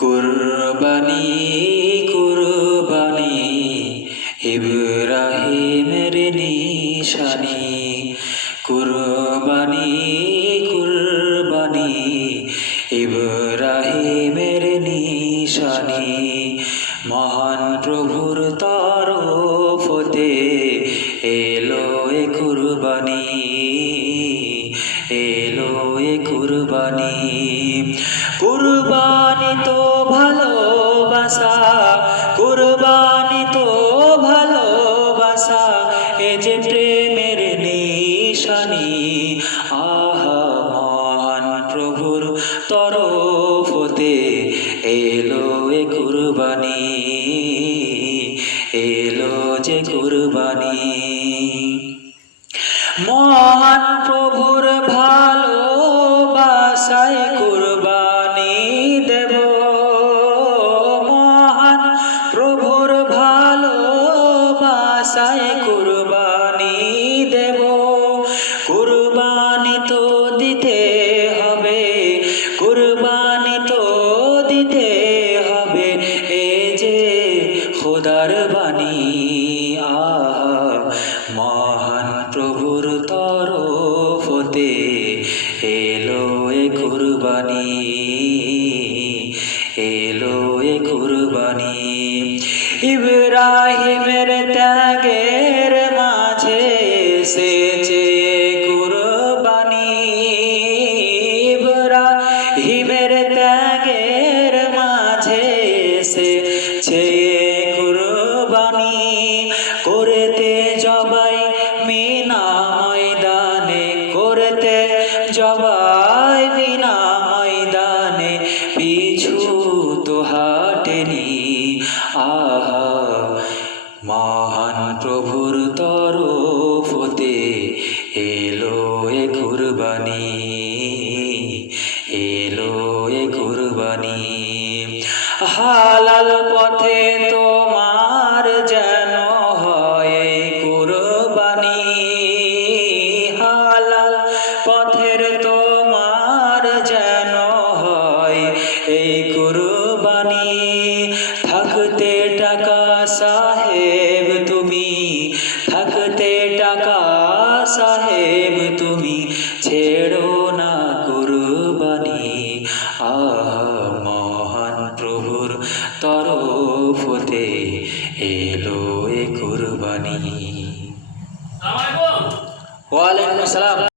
কুরবানি কুরবানি ইব্রাহিমের নিশানি। কুরবানি কুরবানি ইব্রাহিমের নিশানি। মহান প্রভুর তরফতে এলো এ কুরবানি, এলো এ কুরবানি। কুরবানি তো ভালোবাসা, কুরবানি তো ভালোবাসা, এ যে প্রেমের নিশানি। আহা মহান প্রভুর তরফতে এলো এ কুরবানি, এলো যে কুরবানি। মহান প্রভুর ভালোবাসায় কুরবানি দেব, মহান প্রভুর ভালোবাসায় কুরবানি দেব। কুরবানি তো দিতে হবে, কুরবানি তো দিতে হবে, এ যে খোদার বাণী। আহা মহান প্রভুর তরফতে এলো এ কুরবানি, এলো এ কুরবানি। ইব্রাহিমের ত্যাগের মাঝে এসেছে কুরবানি, ইব্রাহিমের ত্যাগের মাঝে এসেছে কুরবানি। করতে জবাই মিনা ময়দানে, করতে জবাই মিনা ময়দানে, পিছু তো হাটেনি। আহা মহান প্রভুর তরফতে এলো এ কুরবানি, এলো এ কুরবানি। হালাল পথে তোমার যেন হয় কুরবানি, হালাল পথের তোমার যেন হয় এই কুরবানি। থাকতে টাকা সাহেব তুমি, থাকতে টাকা সাহেব তুমি, ছেড়ো না